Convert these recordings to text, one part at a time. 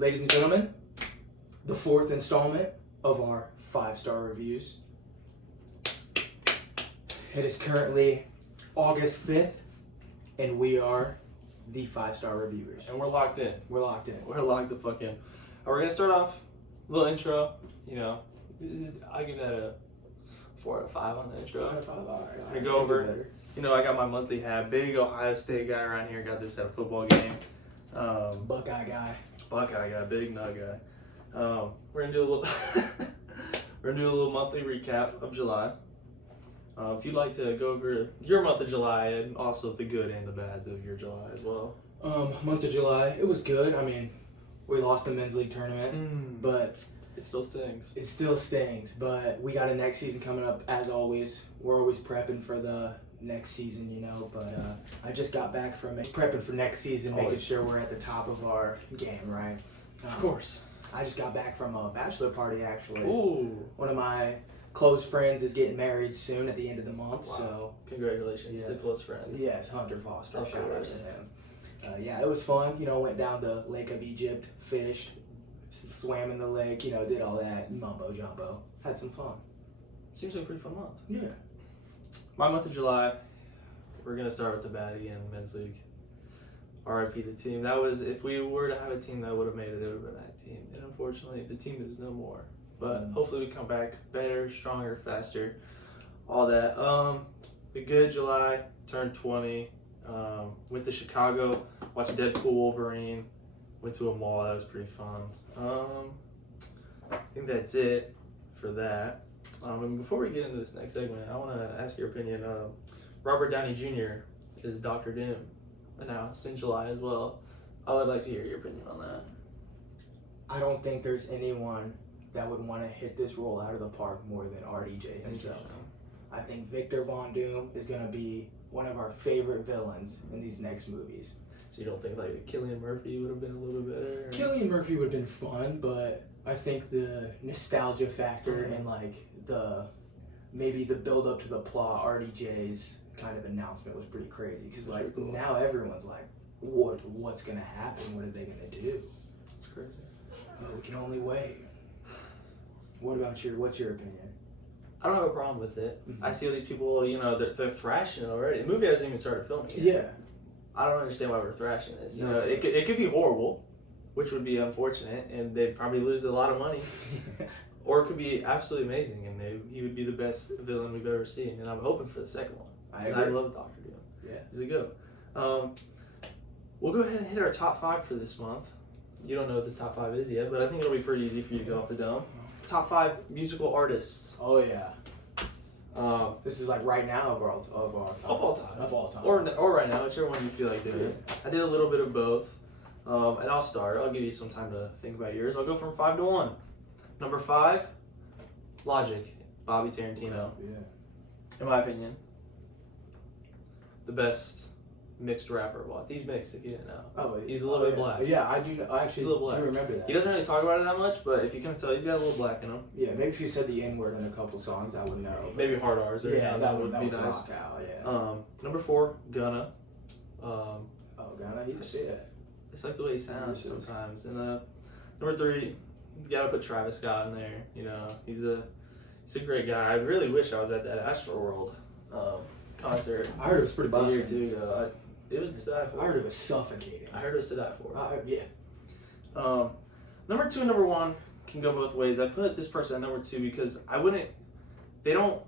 ladies and gentlemen, the fourth installment of our 5-star reviews. It is currently August 5th, and we are the 5-star reviewers. And we're locked in. We're locked in. We're locked the fuck in. We're going to start off, a little intro, I give that a 4 out of 5 on the intro. 4 out of 5, all right. I'm going to go over, I got my monthly hat. Big Ohio State guy around here. Got this at a football game. Buckeye guy. Buckeye guy, big nut guy. We're gonna do a little we're gonna do a little monthly recap of July. If you'd like to go over your month of July and also the good and the bads of your July as well. Month of July, it was good. I mean, we lost the men's league tournament, but it still stings. It still stings, but we got a next season coming up as always. We're always prepping for the next season, but I just got back from it, prepping for next season, making sure we're at the top of our game, right? Of course. I just got back from a bachelor party, actually. Ooh. One of my close friends is getting married soon at the end of the month, wow. So congratulations to close friend. Yes, Hunter Foster. Of Shout course. out to him. Yeah, it was fun. Went down to Lake of Egypt, fished, swam in the lake, did all that mumbo jumbo. Had some fun. Seems like a pretty fun month. Yeah. My month of July, we're gonna start with the baddie and men's league. RIP the team. That was, if we were to have a team that would have made it, it would have been that team. And unfortunately, the team is no more. But hopefully we come back better, stronger, faster, all that. The good July, turned 20. Went to Chicago, watched Deadpool Wolverine. Went to a mall. That was pretty fun. I think that's it for that. And before we get into this next segment, I want to ask your opinion. Robert Downey Jr. is Dr. Doom, announced in July as well. I would like to hear your opinion on that. I don't think there's anyone that would want to hit this role out of the park more than RDJ himself. I think Victor Von Doom is going to be one of our favorite villains in these next movies. So you don't think like Cillian Murphy would have been a little bit better? Or? Cillian Murphy would have been fun, but I think the nostalgia factor and maybe the build up to the plot, RDJ's kind of announcement was pretty crazy because cool. Now everyone's like, what's gonna happen? What are they gonna do? It's crazy. But we can only wait. What's your opinion? I don't have a problem with it. Mm-hmm. I see all these people, they're thrashing it already. The movie hasn't even started filming yet. Yeah. I don't understand why we're thrashing this. No. It could be horrible, which would be unfortunate, and they'd probably lose a lot of money. Or it could be absolutely amazing, and he would be the best villain we've ever seen. And I'm hoping for the second one. I love Dr. Doom. Yeah. He's a good one. We'll go ahead and hit our top 5 for this month. You don't know what this top 5 is yet, but I think it'll be pretty easy for you to go off the dome. Top 5 musical artists. Oh yeah. This is like right now of all time. Or right now, whichever one you feel like doing. I did a little bit of both. And I'll start. I'll give you some time to think about yours. I'll go from 5 to 1. Number 5, Logic, Bobby Tarantino. Yeah. In my opinion, the best mixed rapper. Well, he's mixed if you didn't know. Oh, he's a little bit black. Yeah, I do. I actually do remember that. He doesn't really talk about it that much, but if you can tell, he's got a little black in him. Yeah, maybe if you said the N-word in a couple songs, I would know. Maybe Hard R's. That would be nice. Out, yeah. Number 4, Gunna. Gunna, he's a shit. It's like the way he sounds sometimes. And number 3, you gotta put Travis Scott in there. He's a great guy. I really wish I was at that Astroworld concert. I heard it was pretty busting. It was to die for. I heard it was suffocating. I heard it was to die for. Yeah. Number 2 and number 1 can go both ways. I put this person at number 2 because they don't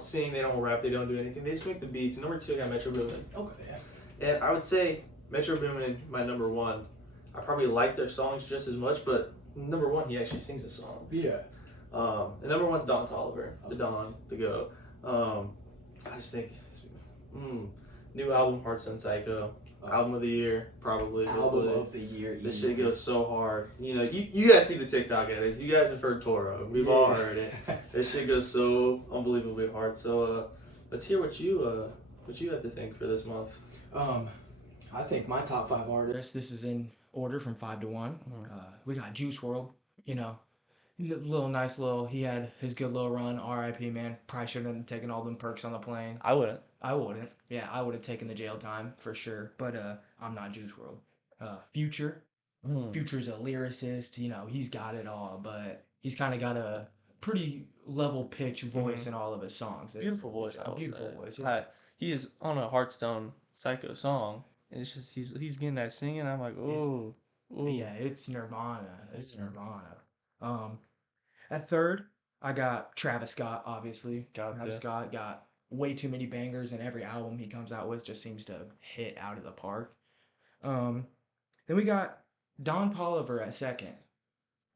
sing, they don't rap, they don't do anything. They just make the beats. And number 2, I got Metro Boomin. Okay, yeah. And I would say Metro Boomin, my number 1. I probably like their songs just as much, but number 1, he actually sings the songs. Yeah. And number 1's Don Toliver, the Don, the Go. I just think, new album, Hearts and Psycho. Album of the year, probably. Album of the year. This shit goes so hard. You guys see the TikTok edits. You guys have heard Toro. We've all heard it. This shit goes so unbelievably hard. So let's hear what you have to think for this month. I think my top 5 artists. This is in order from 5 to 1. We got Juice WRLD. He had his good little run. R.I.P. man. Probably shouldn't have taken all them perks on the plane. I wouldn't. Yeah, I would have taken the jail time for sure. But I'm not Juice WRLD. Future. Future's a lyricist, he's got it all, but he's kind of got a pretty level pitch voice in all of his songs. Beautiful voice, I would Beautiful say. voice. Yeah. He is on a Hearthstone Psycho song, and it's just he's getting that singing. I'm like, oh, Yeah, it's Nirvana. It's Nirvana. Um, at third, I got Travis Scott. Obviously, Travis Scott got way too many bangers, and every album he comes out with just seems to hit out of the park. Um, then we got Don Toliver at second.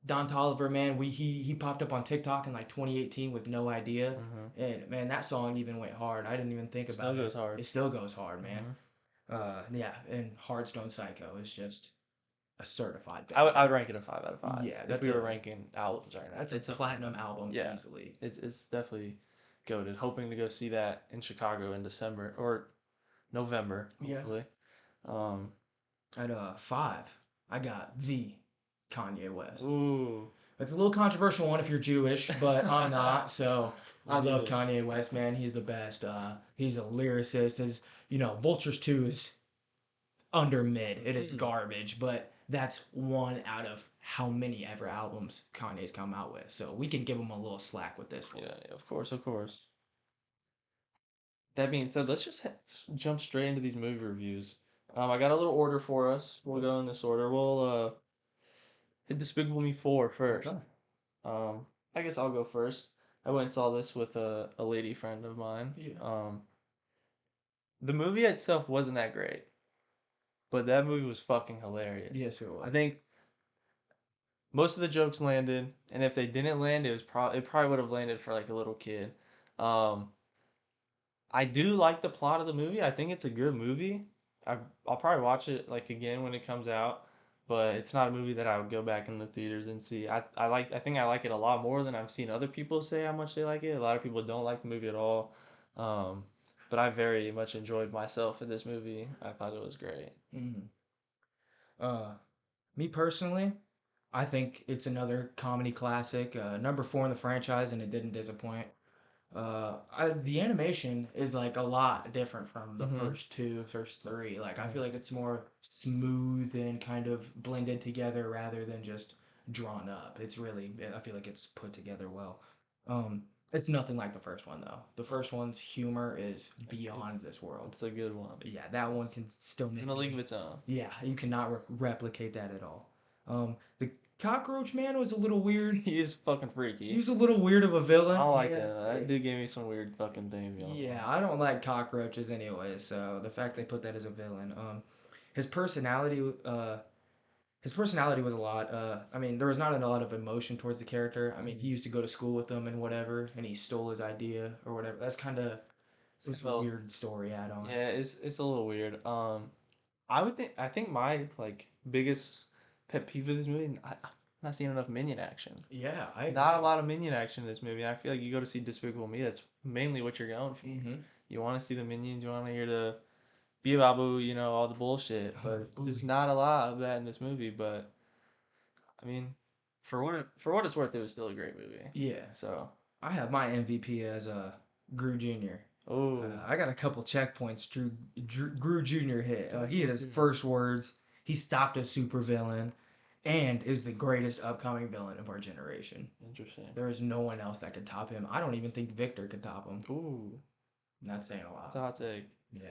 Don Toliver, man, he popped up on TikTok in like 2018 with No Idea, and man, that song even went hard. I didn't even think about Still it. goes hard. It still goes hard, man. Yeah, and Hearthstone Psycho is just a certified banger. I would rank it a 5 out of 5. Yeah, if we were ranking albums right now. That's It's a platinum album easily. It's definitely goated. Hoping to go see that in Chicago in December or November, hopefully. At 5, I got the Kanye West. Ooh. It's a little controversial one if you're Jewish, but I'm not, so I love Kanye West, man. He's the best. He's a lyricist. His, Vultures 2 is under mid. It is garbage, but that's one out of how many ever albums Kanye's come out with. So we can give him a little slack with this one. Yeah, of course, of course. That being said, let's just jump straight into these movie reviews. I got a little order for us. We'll go in this order. We'll hit Despicable Me 4 first. Okay. I guess I'll go first. I went and saw this with a lady friend of mine. Yeah. The movie itself wasn't that great, but that movie was fucking hilarious. Yes, it was. I think most of the jokes landed, and if they didn't land, it probably would have landed for like a little kid. I do like the plot of the movie. I think it's a good movie. I'll probably watch it like again when it comes out, but it's not a movie that I would go back in the theaters and see. I think I like it a lot more than I've seen other people say how much they like it. A lot of people don't like the movie at all. But I very much enjoyed myself in this movie. I thought it was great. Me personally, I think it's another comedy classic, number 4 in the franchise, and it didn't disappoint. The animation is like a lot different from the first 2, first 3. Like I feel like it's more smooth and kind of blended together rather than just drawn up. I feel like it's put together well. It's nothing like the first one though. The first one's humor is beyond this world. It's a good one. Yeah, that one can still make in a league of its own. Yeah, you cannot replicate that at all. The Cockroach Man was a little weird. He is fucking freaky. He was a little weird of a villain. I like that. That dude gave me some weird fucking things going on. Yeah, I don't like cockroaches anyway, so the fact they put that as a villain. His personality was a lot. I mean, there was not a lot of emotion towards the character. I mean, he used to go to school with them and whatever, and he stole his idea or whatever. That's kind of a weird story add on. Yeah, it's a little weird. I think my like biggest pet peeve of this movie, I'm not seeing enough minion action. Yeah, not a lot of minion action in this movie. I feel like you go to see Despicable Me, that's mainly what you're going for. You want to see the minions, you want to hear the Bee-Babu, all the bullshit. But there's not a lot of that in this movie. But I mean, for what it's worth, it was still a great movie. Yeah. So I have my MVP as Gru Jr. Oh, I got a couple checkpoints. Gru Jr. hit. He had his first words. He stopped a supervillain, and is the greatest upcoming villain of our generation. Interesting. There is no one else that could top him. I don't even think Victor could top him. Ooh, not saying a lot. That's a hot take. Yeah.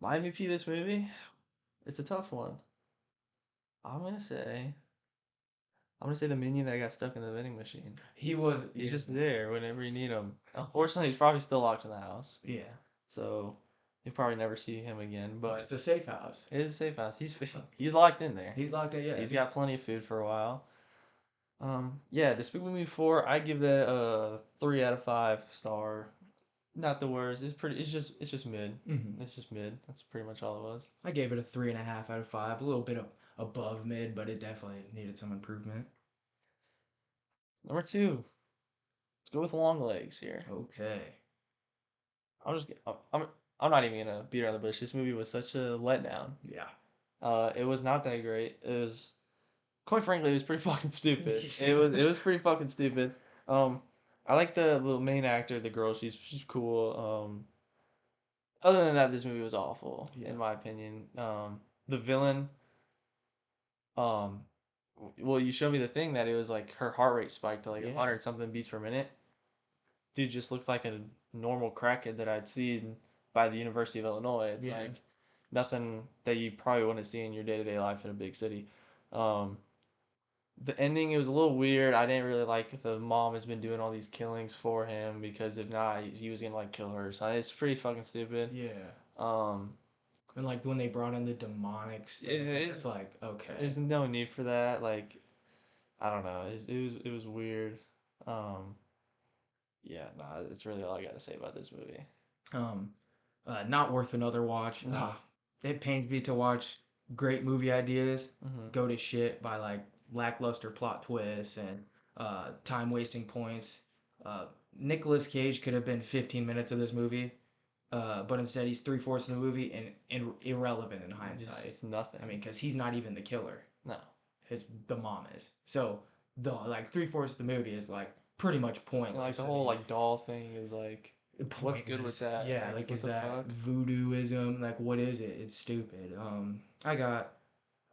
My MVP this movie, it's a tough one. I'm gonna say the minion that got stuck in the vending machine. He's just there whenever you need him. Unfortunately, he's probably still locked in the house. Yeah. So you'll probably never see him again. But it's a safe house. It is a safe house. He's locked in there. He's locked in. Yeah. He's got plenty of food for a while. Yeah, Despicable Me 4, I give that a 3 out of 5 star. Not the worst. It's just mid. It's just mid. That's pretty much all it was. I gave it a 3.5 out of 5. A little bit above mid, but it definitely needed some improvement. Number 2. Let's go with long legs here. Okay. I'm not even gonna beat around the bush. This movie was such a letdown. Yeah. It was not that great. It was, quite frankly, it was pretty fucking stupid. It was pretty fucking stupid. I like the little main actor, the girl. She's cool. Other than that, this movie was awful in my opinion. The villain, Well, you showed me the thing that it was like her heart rate spiked to like Yeah. 100 something beats per minute. Dude just looked like a normal crackhead that I'd seen by the University of Illinois. Yeah. Like nothing that you probably wouldn't see in your day to day life in a big city. Um, the ending, it was a little weird. I didn't really like the mom has been doing all these killings for him because if not, he was gonna like kill her. So it's pretty fucking stupid. Yeah. Um, And like when they brought in the demonic stuff, it's like okay. There's no need for that. Like, I don't know. It was weird. Yeah, nah, that's really all I got to say about this movie. Not worth another watch. No. It pains me to watch great movie ideas Mm-hmm. go to shit by like lackluster plot twists and time wasting points. Nicolas Cage could have been 15 minutes of this movie, but instead he's 3/4 of the movie and irrelevant in hindsight. It's nothing. I mean, because he's not even the killer. No. The mom is. So the like 3/4 of the movie is like pretty much pointless. Like the whole like doll thing is like, what's good with that? Yeah, like what is the that fuck? voodooism? Like what is it? It's stupid.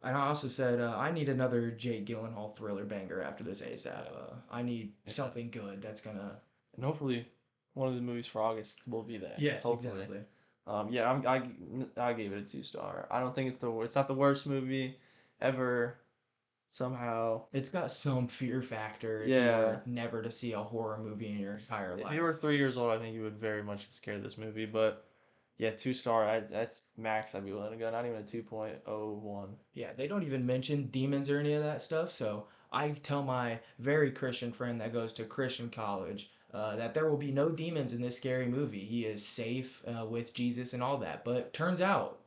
And I also said I need another Jake Gyllenhaal thriller banger after this ASAP. I need something good that's gonna. And hopefully, one of the movies for August will be that. Yeah, hopefully. exactly. I gave it a 2-star. I don't think it's not the worst movie ever. Somehow, It's got some fear factor. If Yeah. you were never to see a horror movie in your entire if life. you were 3 years old, I think you would very much get scared of this movie. But yeah, 2-star. That's max. I'd be willing to go. Not even a 2.01. Yeah, they don't even mention demons or any of that stuff. So I tell my very Christian friend that goes to Christian college that there will be no demons in this scary movie. He is safe with Jesus and all that. But turns out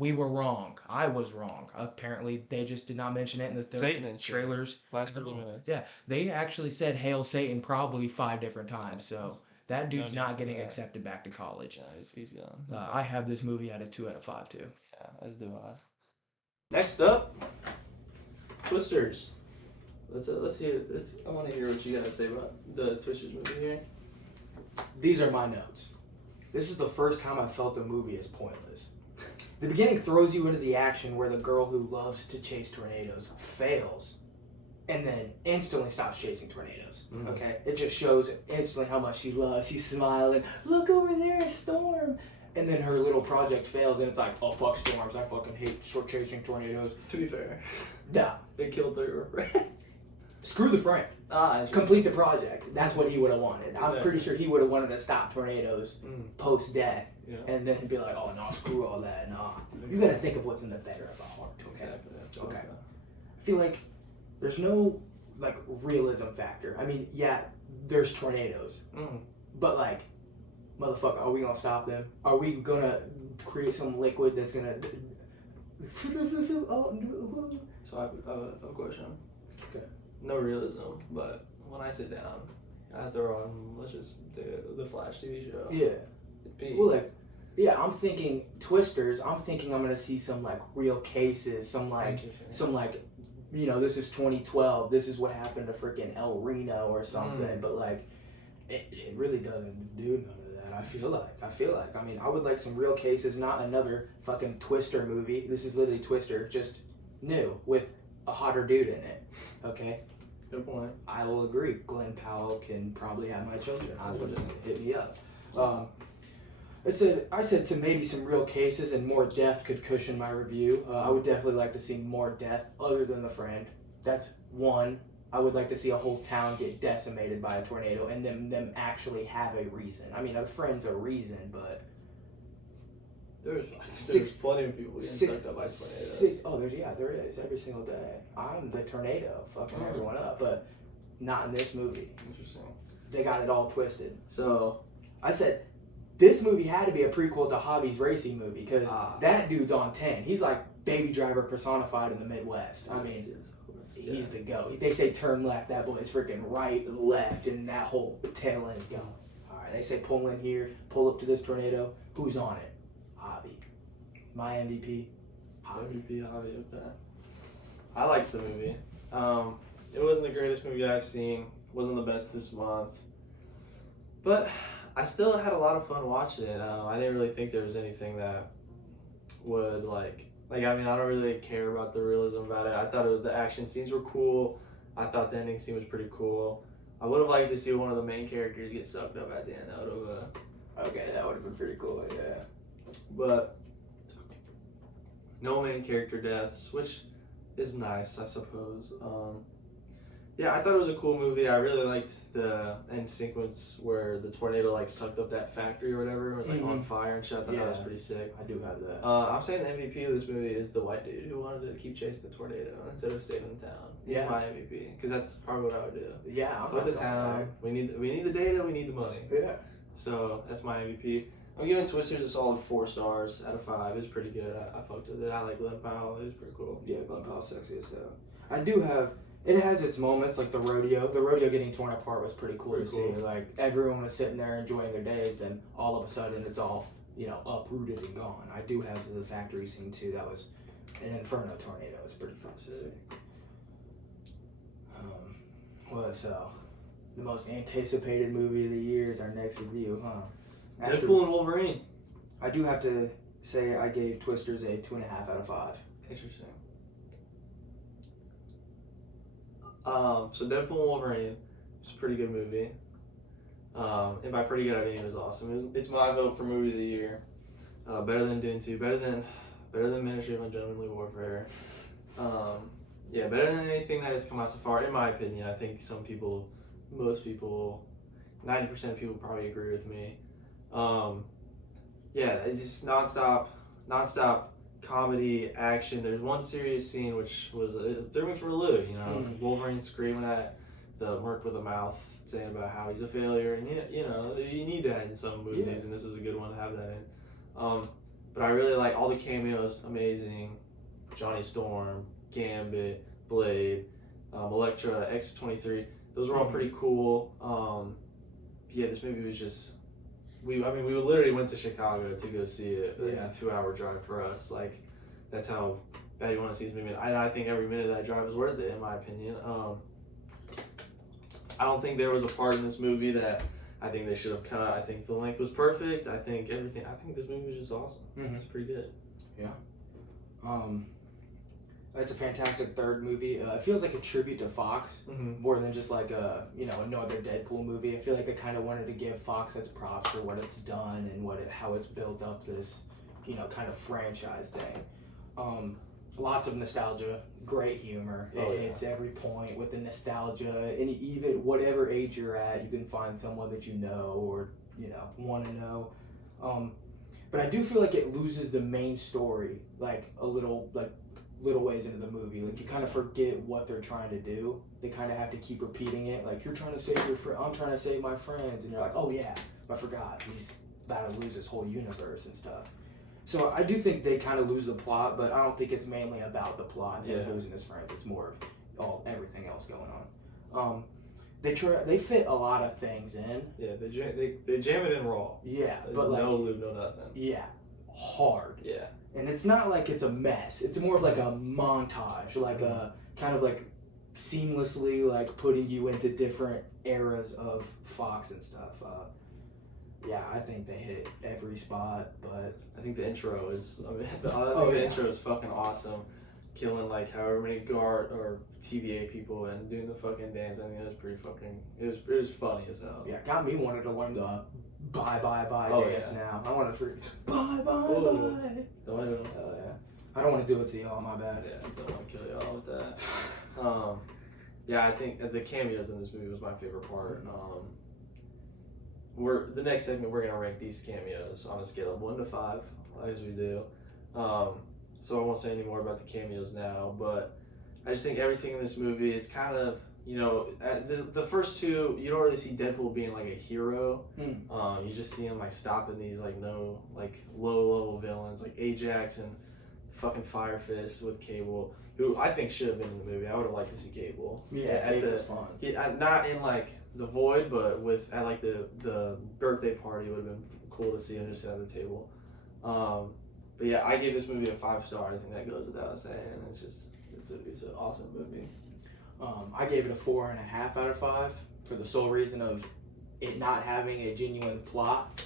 we were wrong. I was wrong. Apparently, they just did not mention it in the Satan and shit. trailers. Last at 30 all. minutes. Yeah, they actually said "Hail Satan" probably 5 different times. So that dude's need not for getting that. accepted back to college. Yeah, he's gone. I have this movie at a 2 out of 5 too. Yeah, as do I. Next up, Twisters. Let's hear. I want to hear what you got to say about the Twisters movie here. These are my notes. This is the first time I felt the movie is pointless. The beginning throws you into the action where the girl who loves to chase tornadoes fails and then instantly stops chasing tornadoes. Mhm. Okay? It just shows instantly how much she loves. She's smiling. Look over there, a storm. And then her little project fails and it's like, oh fuck storms. I fucking hate short chasing tornadoes. To be fair, Nah. they killed their friend. Screw the friend. Complete the project. That's what he would have wanted. I'm pretty sure he would have wanted to stop tornadoes post death. Yeah. And then he'd be like, oh no, screw all that. Nah. You gotta think of what's in the better of a heart. Okay? Exactly. That's Okay. I feel like there's no like realism factor. I mean, yeah, there's tornadoes. But like, motherfucker, are we gonna stop them? Are we gonna create some liquid that's gonna So I have a question. Okay. No realism, but when I sit down, I throw on, let's just do the Flash TV show. Yeah. It'd be, Well, like, yeah, I'm thinking Twisters. I'm thinking I'm gonna see some like real cases, some like, you know, this is 2012. This is what happened to freaking El Reno or something. But like, it really doesn't do none of that. I feel like. I mean, I would like some real cases, not another fucking Twister movie. This is literally Twister, just new with a hotter dude in it. Okay. Good point. I will agree. Glenn Powell can probably have my children. I would hit me up. I said to maybe some real cases and more death could cushion my review. I would definitely like to see more death other than the friend. That's one. I would like to see a whole town get decimated by a tornado and them actually have a reason. I mean, a friend's a reason, but There's plenty of people getting sucked up by tornadoes. There is every single day. I'm the tornado, fucking everyone up, but not in this movie. Interesting. They got it all twisted. So I said, this movie had to be a prequel to Hobby's racing movie because that dude's on 10. He's like Baby Driver personified in the Midwest. I mean, he's the GOAT. They say turn left, that boy's freaking right, left, and that whole tail end's going. All right, they say pull in here, pull up to this tornado. Who's on it? Hobby. My MVP. Hobby. Hobby, okay. I liked the movie. It wasn't the greatest movie I've seen. Wasn't the best this month. But I still had a lot of fun watching it. I didn't really think there was anything that would like Like, I mean, I don't really care about the realism about it. I thought the action scenes were cool. I thought the ending scene was pretty cool. I would have liked to see one of the main characters get sucked up at the end. That would have, Okay, that would have been pretty cool. Yeah. but no main character deaths, which is nice, I suppose. Yeah, I thought it was a cool movie. I really liked the end sequence where the tornado like sucked up that factory or whatever. It was like on fire and shit. I thought that was pretty sick. I do have that. I'm saying the MVP of this movie is the white dude who wanted to keep chasing the tornado instead of staying in town. He's my MVP because that's probably what I would do. Yeah, Put the town. We need the data. We need the money. Yeah. So that's my MVP. I'm giving Twisters a solid 4 stars out of 5. It was pretty good. I fucked with it. I like Glen Powell. It was pretty cool. Yeah, Glen Powell's sexy as hell. I do have. It has its moments, like the rodeo. The rodeo getting torn apart was pretty cool to see. Like, everyone was sitting there enjoying their days, then all of a sudden it's all, uprooted and gone. I do have the factory scene too. That was an inferno tornado. It's pretty fun to see. So the most anticipated movie of the year is our next review, huh? Deadpool and Wolverine. I do have to say I gave Twisters a 2.5 out of 5. Interesting. So Deadpool and Wolverine was a pretty good movie. And by pretty good, I mean it was awesome. It's my vote for movie of the year. Better than Dune 2. Better than Ministry of Ungentlemanly Warfare. Yeah, better than anything that has come out so far, in my opinion. I think most people, 90% of people probably agree with me. Yeah, it's just nonstop comedy, action. There's one serious scene which it threw me for a loop. Wolverine screaming at the merc with a mouth, saying about how he's a failure, and you need that in some movies, and this is a good one to have that in. But I really like all the cameos. Amazing. Johnny Storm, Gambit, Blade, Elektra, X-23. Those were all pretty cool. Yeah, this movie was just. We literally went to Chicago to go see it. It's a 2-hour drive for us. Like, that's how bad you want to see this movie. And I think every minute of that drive was worth it, in my opinion. I don't think there was a part in this movie that I think they should have cut. I think the length was perfect. I think everything. I think this movie was just awesome. It's pretty good. Yeah. It's a fantastic third movie. It feels like a tribute to Fox more than just like another Deadpool movie. I feel like they kind of wanted to give Fox its props for what it's done and how it's built up this, kind of franchise thing. Lots of nostalgia, great humor. It's every point with the nostalgia, and even whatever age you're at, you can find someone that you know or want to know. But I do feel like it loses the main story like a little ways into the movie. Like, you kind of forget what they're trying to do. They kind of have to keep repeating it. Like, you're trying to save your friend, I'm trying to save my friends, and you're like, oh yeah, I forgot. He's about to lose his whole universe and stuff. So I do think they kind of lose the plot, but I don't think it's mainly about the plot and him losing his friends. It's more of everything else going on. They fit a lot of things in. Yeah, they jam it in raw. Yeah, but no lube, no nothing. Yeah, hard. Yeah. And it's not like it's a mess. It's more of like a montage, like a kind of like seamlessly like putting you into different eras of Fox and stuff. Yeah, I think they hit every spot, but I think the intro is. The intro is fucking awesome. Killing like however many guard or TVA people and doing the fucking dance. I mean, it was pretty fucking. It was funny as hell. Yeah, got me wanted to learn the bye dance now. I want to bye. Oh, yeah. I don't want to do it to y'all. My bad. Yeah, I don't want to kill y'all with that. Yeah, I think the cameos in this movie was my favorite part. The next segment we're gonna rank these cameos on a scale of 1 to 5, as we do. So I won't say any more about the cameos now, but I just think everything in this movie is kind of, the first two, you don't really see Deadpool being like a hero. You just see him like stopping these like low level villains like Ajax and fucking Fire Fist with Cable, who I think should have been in the movie. I would have liked to see Cable. Yeah, Cable's fun. Not in like the Void, but at like the birthday party would have been cool to see him just sit at the table. But yeah, I gave this movie a 5-star. I think that goes without saying. It's an awesome movie. I gave it a 4.5 out of 5 for the sole reason of it not having a genuine plot.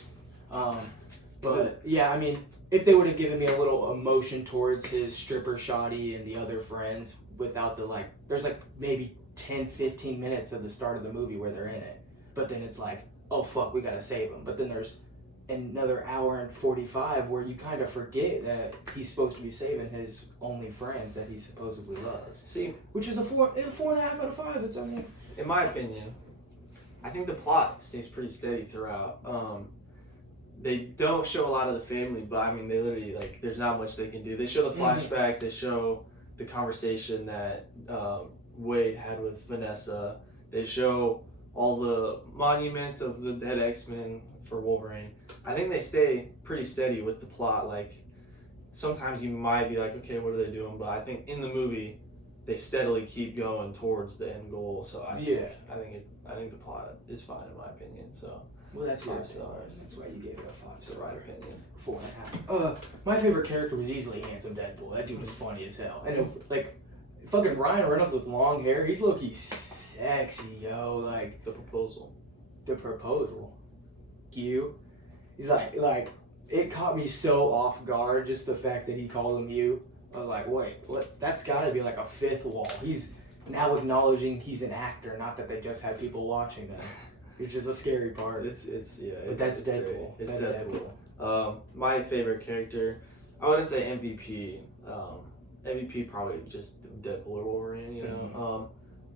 But yeah, I mean, if they would have given me a little emotion towards his stripper shoddy and the other friends without the like, there's like maybe 10, 15 minutes of the start of the movie where they're in it, but then it's like, oh fuck, we gotta save him. But then there's another hour and 45 where you kind of forget that he's supposed to be saving his only friends that he supposedly loves. See, which is a 4.5 out of 5. It's, I mean, in my opinion, I think the plot stays pretty steady throughout. They don't show a lot of the family, but I mean, they literally, like, there's not much they can do. They show the flashbacks, they show the conversation that Wade had with Vanessa, they show all the monuments of the dead X-Men for Wolverine. I think they stay pretty steady with the plot. Like, sometimes you might be like, okay, what are they doing? But I think in the movie, they steadily keep going towards the end goal. So I think the plot is fine in my opinion. So well, that's 5 5 stars. That's why you gave it a 5 it's the star. right opinion. 4.5. My favorite character was easily Handsome Deadpool. That dude was funny as hell. And like, fucking Ryan Reynolds with long hair. He's low-key sexy, yo. Like The proposal. You. He's like it caught me so off guard, just the fact that he called him you. I was like, wait, what? That's gotta be like a fifth wall. He's now acknowledging he's an actor, not that they just had people watching them. Which is a scary part. But that's Deadpool. That's Deadpool. My favorite character, I wouldn't say MVP. MVP probably just Deadpool or Wolverine, you know.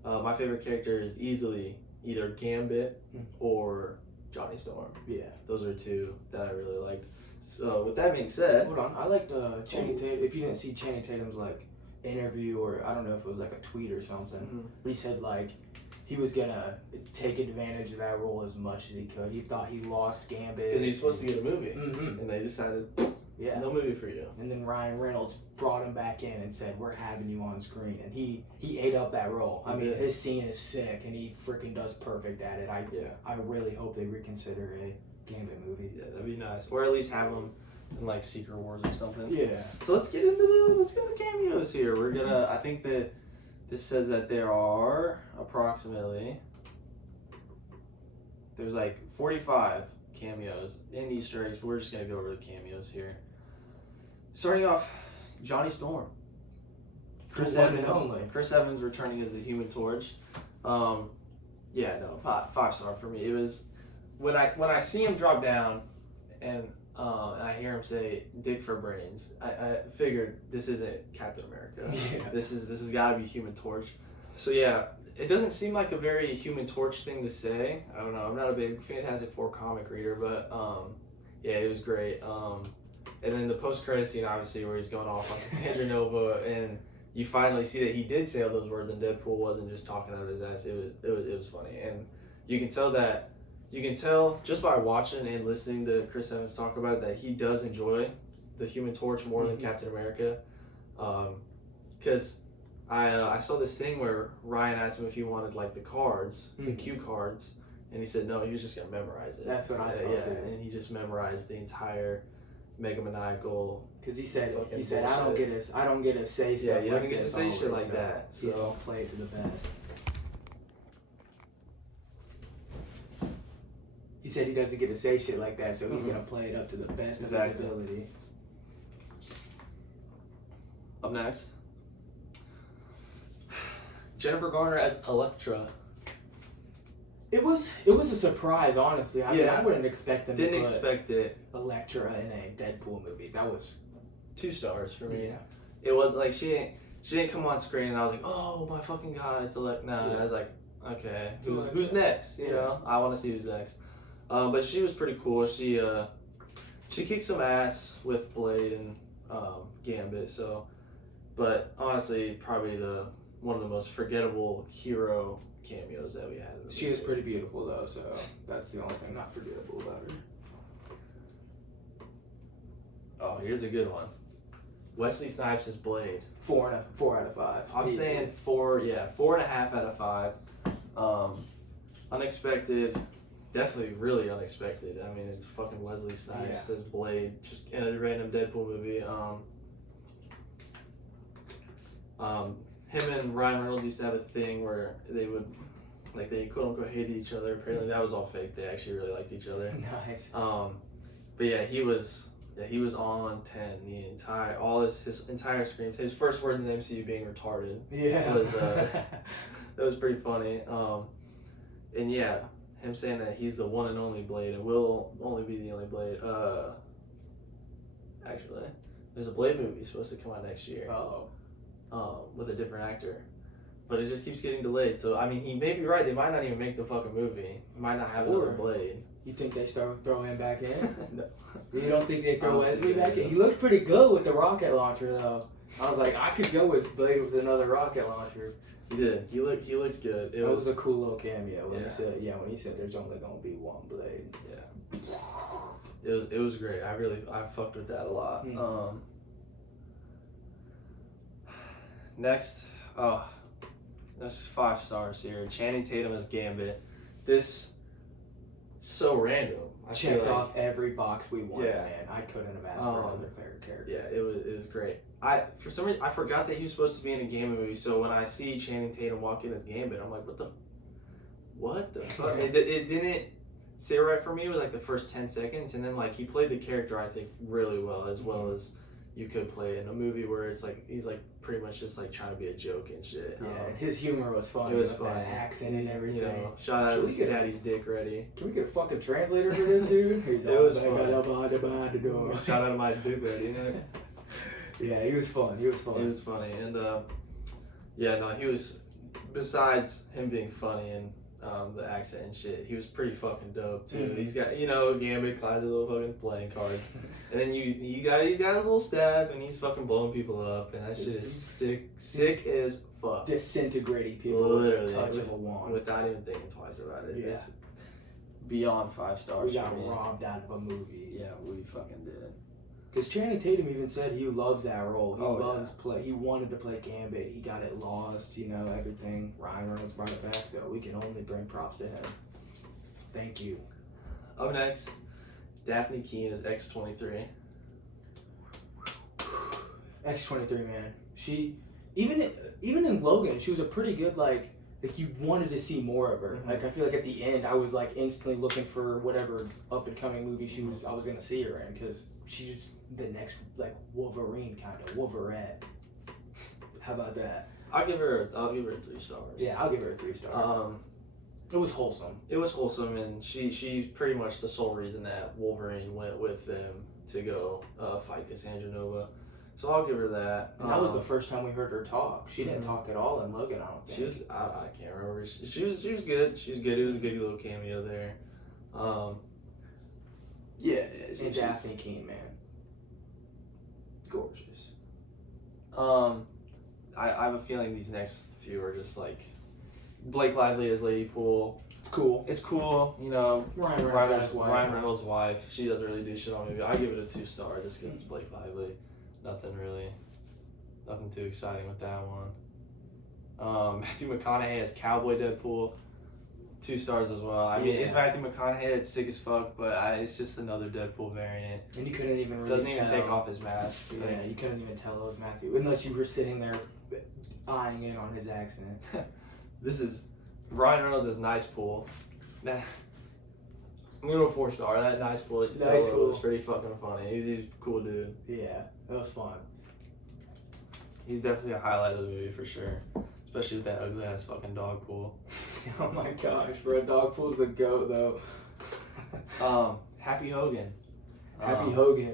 My favorite character is easily either Gambit or Johnny Storm. Yeah. Those are two that I really liked. So with that being said, hold on, I liked Channing Tatum. If you didn't see Channing Tatum's like interview, or I don't know if it was like a tweet or something, but he said like he was gonna take advantage of that role as much as he could. He thought he lost Gambit because he's supposed to get a movie, Mm-hmm. and they decided, yeah, no movie for you. And then Ryan Reynolds brought him back in and said, "We're having you on screen," and he ate up that role. I mean, his scene is sick, and he freaking does perfect at it. I really hope they reconsider a Gambit movie. Yeah, that'd be nice, or at least have him in like Secret Wars or something. Yeah. So let's get into the cameos here. We're gonna. I think that this says that there are approximately. There's like 45 cameos in Easter eggs. But we're just gonna go over the cameos here. Starting off, Johnny Storm. Chris Evans returning as the Human Torch. Yeah, no, 5 star for me. It was when I see him drop down, and I hear him say "dig for brains." I figured this isn't Captain America. Yeah. This is got to be Human Torch. So yeah, it doesn't seem like a very Human Torch thing to say. I don't know. I'm not a big Fantastic Four comic reader, but yeah, it was great. And then the post-credit scene, obviously, where he's going off on Cassandra Nova, and you finally see that he did say all those words, and Deadpool wasn't just talking out of his ass. It was funny, and you can tell just by watching and listening to Chris Evans talk about it that he does enjoy the Human Torch more than Captain America, because I saw this thing where Ryan asked him if he wanted like the cards, the cue cards, and he said no, he was just gonna memorize it. That's what I saw too. And he just memorized the entire Mega Maniacal. Because he said I don't get to say stuff. Yeah, he doesn't like get to say shit like that. So he's gonna play it to the best. He said he doesn't get to say shit like that, so he's gonna play it up to the best of his ability. Up next, Jennifer Garner as Elektra. It was a surprise, honestly. I mean, I wouldn't expect them Didn't to put expect it. Elektra in a Deadpool movie. That was 2 stars for me. Yeah. It was like she didn't come on screen, and I was like, oh my fucking god, it's Elektra. No, and I was like, okay, who's next? You know, I want to see who's next. But she was pretty cool. She kicked some ass with Blade and Gambit. So, but honestly, probably one of the most forgettable hero cameos that we had. She was pretty beautiful though, so that's the only thing not forgettable about her. Oh, here's a good one. Wesley Snipes as Blade. 4 out of 5. I'm saying 4.5 out of 5. Unexpected. Definitely really unexpected. I mean, it's fucking Wesley Snipes as Blade, just in a random Deadpool movie. Him and Ryan Reynolds used to have a thing where they would, like, they quote unquote hated each other. Apparently that was all fake. They actually really liked each other. Nice. But yeah, he was Yeah, he was on 10 his entire screen. His first words in the MCU being retarded. Yeah. That was pretty funny. And yeah, him saying that he's the one and only Blade and will only be the only Blade. Actually, there's a Blade movie supposed to come out next year. Oh. With a different actor. But it just keeps getting delayed. So, I mean, he may be right. They might not even make the fucking movie. Might not have another Blade. You think they start throw him back in? No. You don't think they throw Wesley back in? He looked pretty good with the rocket launcher, though. I was like, I could go with Blade with another rocket launcher. He did. He looked good. It was a cool little cameo when he said there's only gonna be one Blade. Yeah. It was great. I fucked with that a lot. Mm-hmm. Next, that's 5 stars here. Channing Tatum as Gambit. This so random. Checked off every box we wanted, Yeah. man. I couldn't have asked for another character. Yeah, it was great. For some reason I forgot that he was supposed to be in a Gambit movie. So when I see Channing Tatum walk in as Gambit, I'm like, what the fuck? It didn't sit right for me with like the first 10 seconds, and then like he played the character I think really well, as well as you could play in a movie where it's like he's like pretty much just like trying to be a joke and shit. Yeah, and his humor was fun. It was with fun. That accent and everything. You know, shout out to Daddy's Dick ready. Can we get a fucking translator for this dude? It was fun. fun. Shout out to my Dick ready. Yeah, he was fun. He was funny, and he was. Besides him being funny and the accent and shit, he was pretty fucking dope too. Mm-hmm. He's got Gambit, classic little fucking playing cards, and then he's got his little stab, and he's fucking blowing people up, and that shit is sick as fuck. Disintegrating people with the touch of a wand without even thinking twice about it. Yeah. It's beyond 5 stars. We got robbed out of a movie. Yeah, we fucking did. Because Channing Tatum even said he loves that role. He wanted to play Gambit. He got it lost, everything. Ryan Reynolds brought it back, though. We can only bring props to him. Thank you. Up next, Daphne Keane is X-23. X-23, man. She, even in Logan, she was a pretty good, like you wanted to see more of her. Mm-hmm. Like, I feel like at the end, I was, like, instantly looking for whatever up-and-coming movie I was going to see her in, because she's the next, like, Wolverine kind of, Wolverette. How about that? I'll give her 3 stars. Yeah, I'll give her a 3 star. It was wholesome. It was wholesome, and she's pretty much the sole reason that Wolverine went with them to go fight Cassandra Nova. So I'll give her that. And that was the first time we heard her talk. She didn't talk at all in Logan, I don't think. She was, I can't remember. She was good. She was good. It was a good little cameo there. And Daphne Keane, man. Gorgeous. I have a feeling these next few are just like Blake Lively as Lady Poole. It's cool. Ryan Reynolds' wife. She doesn't really do shit on movie. I give it a 2 star just because it's Blake Lively. Nothing too exciting with that one. Matthew McConaughey as Cowboy Deadpool. 2 stars as well. I mean, it's Matthew McConaughey. It's sick as fuck, but it's just another Deadpool variant. And you couldn't even really doesn't even take off his mask. Yeah, you couldn't even tell it was Matthew unless you were sitting there eyeing in on his accent. This is Ryan Reynolds as Nice Pool. I'm gonna go 4 star. That Nice Pool was pretty fucking funny. He's a cool dude. Yeah, it was fun. He's definitely a highlight of the movie for sure. Especially with that ugly ass fucking dog pool. Oh my gosh, bro. Dog pool's the GOAT though. Happy Hogan. Happy Hogan.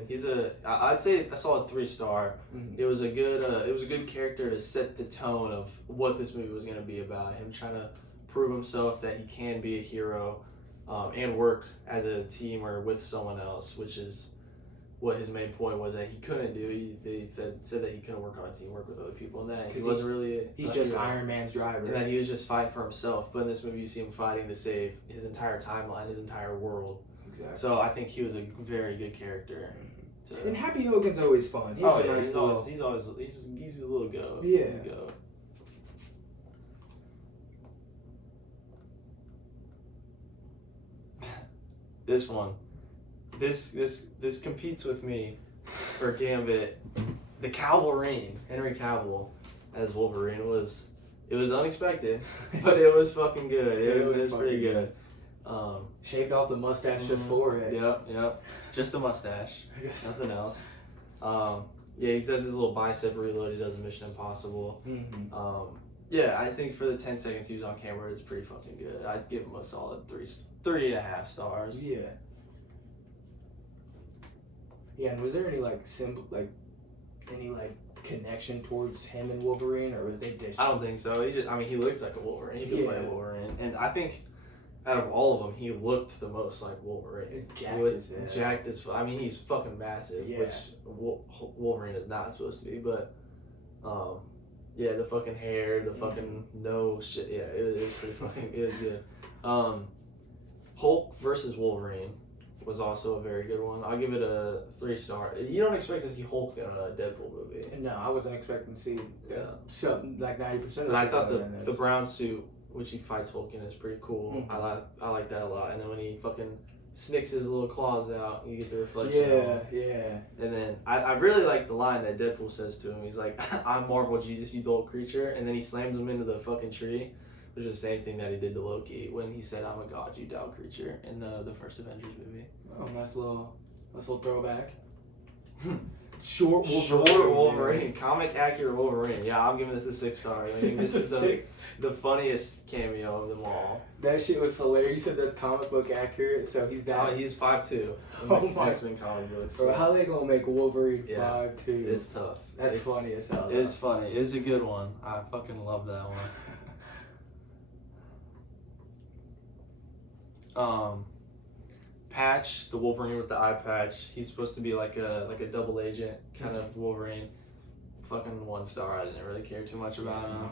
I'd say a solid 3 star. Mm-hmm. It was a good character to set the tone of what this movie was gonna be about. Him trying to prove himself that he can be a hero, and work as a team or with someone else, which is what his main point was that he couldn't do. They said that he couldn't work on a team, work with other people, and that he wasn't really. He's just Iron Man's driver. And that he was just fighting for himself. But in this movie, you see him fighting to save his entire timeline, his entire world. Exactly. So I think he was a very good character. And Happy Hogan's always fun. He's a nice he's a little goat. Yeah. He's a goat. This one. This competes with me for Gambit. The Wolverine, Henry Cavill as Wolverine was unexpected, but it was fucking good. It was pretty good. Shaved off the mustache just for it. Yep. Just the mustache. Nothing else. Yeah, he does his little bicep reload. He does a Mission Impossible. Mm-hmm. Yeah, I think for the 10 seconds he was on camera, it's pretty fucking good. I'd give him a solid 3.5 stars. Yeah. Yeah, and was there any any connection towards him and Wolverine, or was they just? I don't think so. He looks like a Wolverine. He could play a Wolverine, and I think out of all of them, he looked the most like Wolverine. Jacked as fuck. I mean, he's fucking massive, which Wolverine is not supposed to be. But, yeah, the fucking hair, the fucking nose, shit. Yeah, it was pretty fucking good. Hulk versus Wolverine was also a very good one. I'll give it a 3-star. You don't expect to see Hulk in a Deadpool movie. No, I wasn't expecting to see something like 90% of it. And I thought the brown suit, which he fights Hulk in, is pretty cool. Mm-hmm. I like that a lot. And then when he fucking snicks his little claws out, you get the reflection. Yeah. And then I really like the line that Deadpool says to him. He's like, "I'm Marvel Jesus, you dull creature," and then he slams him into the fucking tree. Which is the same thing that he did to Loki when he said, "I'm a god, you dull creature," in the first Avengers movie. Oh, nice little throwback. Short Wolverine. Comic accurate Wolverine. Yeah, I'm giving this a 6 stars. I mean, this is the funniest cameo of them all. That shit was hilarious. You said that's comic book accurate, so he's that. He's 5'2". Oh my. X-Men comic books. Bro, how they gonna make Wolverine 5'2"? It's tough. That's funny as hell. It's funny. It's a good one. I fucking love that one. Patch, the Wolverine with the eye patch. He's supposed to be like a double agent kind of Wolverine. Fucking 1 star. I didn't really care too much about him.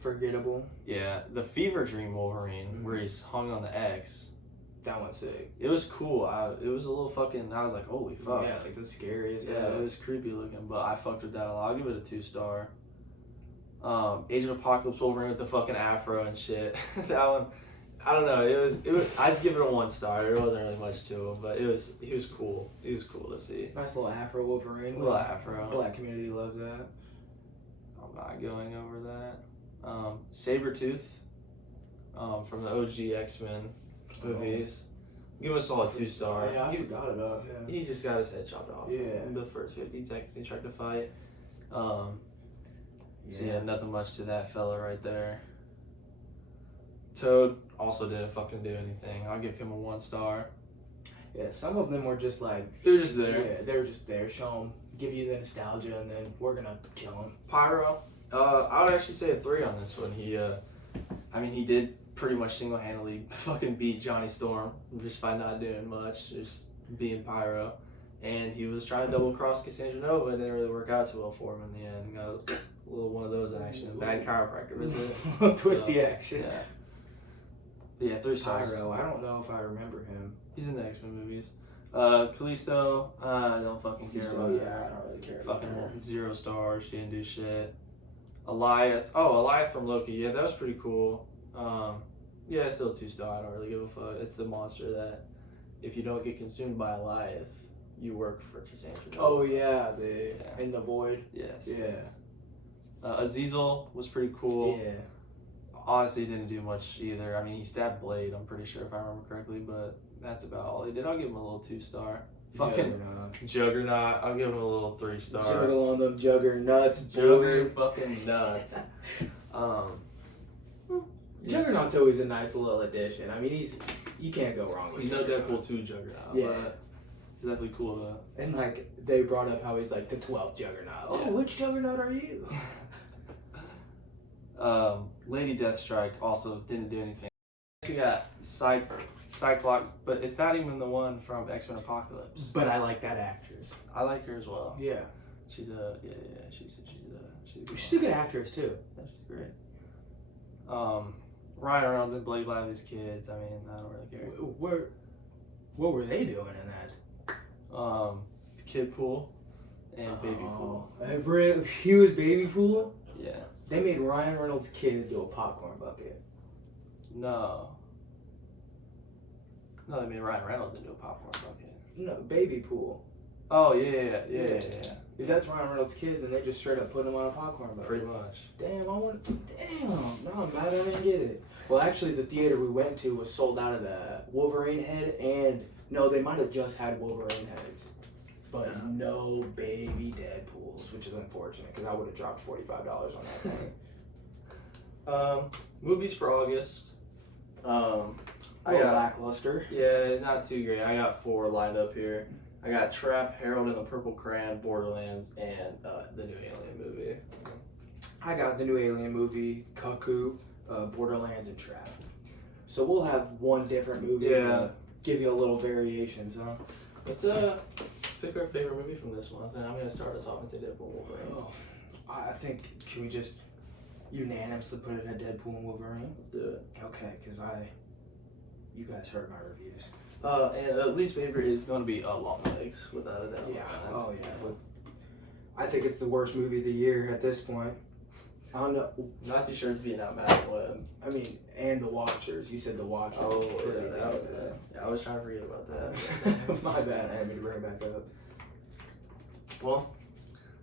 Forgettable. Yeah, the Fever Dream Wolverine, where he's hung on the X. That one's sick. It was cool. It was a little fucking. I was like, holy fuck. Yeah, like the scariest. Yeah, it was creepy looking, but I fucked with that a lot. I'll give it a 2 star. Age of Apocalypse Wolverine with the fucking afro and shit. That one. I don't know. It was. I'd give it a 1 star. There wasn't really much to him, but he was cool. He was cool to see. Nice little afro Wolverine. Little afro. Black community loves that. I'm not going over that. Sabretooth, from the OG X-Men movies. Give him a solid 2 star. Yeah, I forgot about him. He just got his head chopped off. Yeah. In the first 15 seconds he tried to fight. So yeah, nothing much to that fella right there. Toad also didn't fucking do anything. I'll give him a 1 star. Yeah, some of them were just like... They're just there. Yeah, they were just there. Show them, give you the nostalgia, and then we're going to kill him. Pyro. I would actually say a 3 on this one. He did pretty much single-handedly fucking beat Johnny Storm just by not doing much, just being Pyro. And he was trying to double-cross Cassandra Nova. It didn't really work out too well for him in the end. Got a little one of those action. Bad chiropractor visit. Twisty action. Yeah. Yeah, 3 stars. Pyro, I don't know if I remember him. He's in the X-Men movies. Callisto, I don't fucking care about her. Yeah, I don't really care about her. 0 stars, she didn't do shit. Alioth from Loki, yeah, that was pretty cool. Yeah, still 2 star, I don't really give a fuck. It's the monster that, if you don't get consumed by Alioth, you work for Cassandra Nova. Oh yeah, in the void. Yes. Yeah. Azazel was pretty cool. Yeah. Honestly, didn't do much either. I mean, he stabbed Blade, I'm pretty sure, if I remember correctly, but that's about all he did. I'll give him a little 2 star. Fucking Juggernaut, I'll give him a little 3 star. Juggle on them Juggernauts, fucking nuts. Juggernaut's always a nice little addition. I mean, you can't go wrong with He's no Deadpool 2 Juggernaut. Yeah. But he's definitely cool though. And like, they brought up how he's like the 12th Juggernaut. Oh, which Juggernaut are you? Lady Deathstrike also didn't do anything. We got Cyclops, but it's not even the one from X-Men Apocalypse. But I like that actress. I like her as well. Yeah. She's a good actress too. Yeah, she's great. Ryan Reynolds and Blake Lively's kids. I mean, I don't really care. What were they doing in that? Kid Pool and Baby Pool. He was Baby Pool? Yeah. They made Ryan Reynolds' kid into a popcorn bucket. No, they made Ryan Reynolds into a popcorn bucket. No, Baby Pool. Oh yeah. If that's Ryan Reynolds' kid, then they just straight up put him on a popcorn bucket. Pretty much. Damn, now I'm mad I didn't get it. Well, actually, the theater we went to was sold out of the Wolverine head, and no, they might have just had Wolverine heads, but no baby Deadpools, which is unfortunate because I would have dropped $45 on that thing. Movies for August. I got lackluster. Yeah, not too great. I got 4 lined up here. I got Trap, Harold and the Purple Crayon, Borderlands, and the new Alien movie. I got the new Alien movie, Cuckoo, Borderlands, and Trap. So we'll have one different movie. Yeah. Give you a little variations, huh? Let's pick our favorite movie from this month, and I'm gonna start us off and say Deadpool Wolverine. Oh, I think, can we just unanimously put it in Deadpool and Wolverine? Let's do it. Okay, because you guys heard my reviews. And least favorite is gonna be Long Legs, without a doubt. Yeah. Oh yeah. I think it's the worst movie of the year at this point. I don't know. Not too sure it's being out Madam Web. I mean, and The Watchers. You said The Watchers. Oh yeah, I was trying to forget about that. My bad. I had to bring it back up. Well,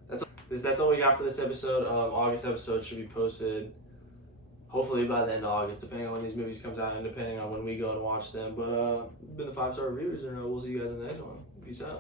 that's all we got for this episode. August episode should be posted hopefully by the end of August, depending on when these movies comes out and depending on when we go and watch them. But been the 5-star reviewers, and we'll see you guys in the next one. Peace out.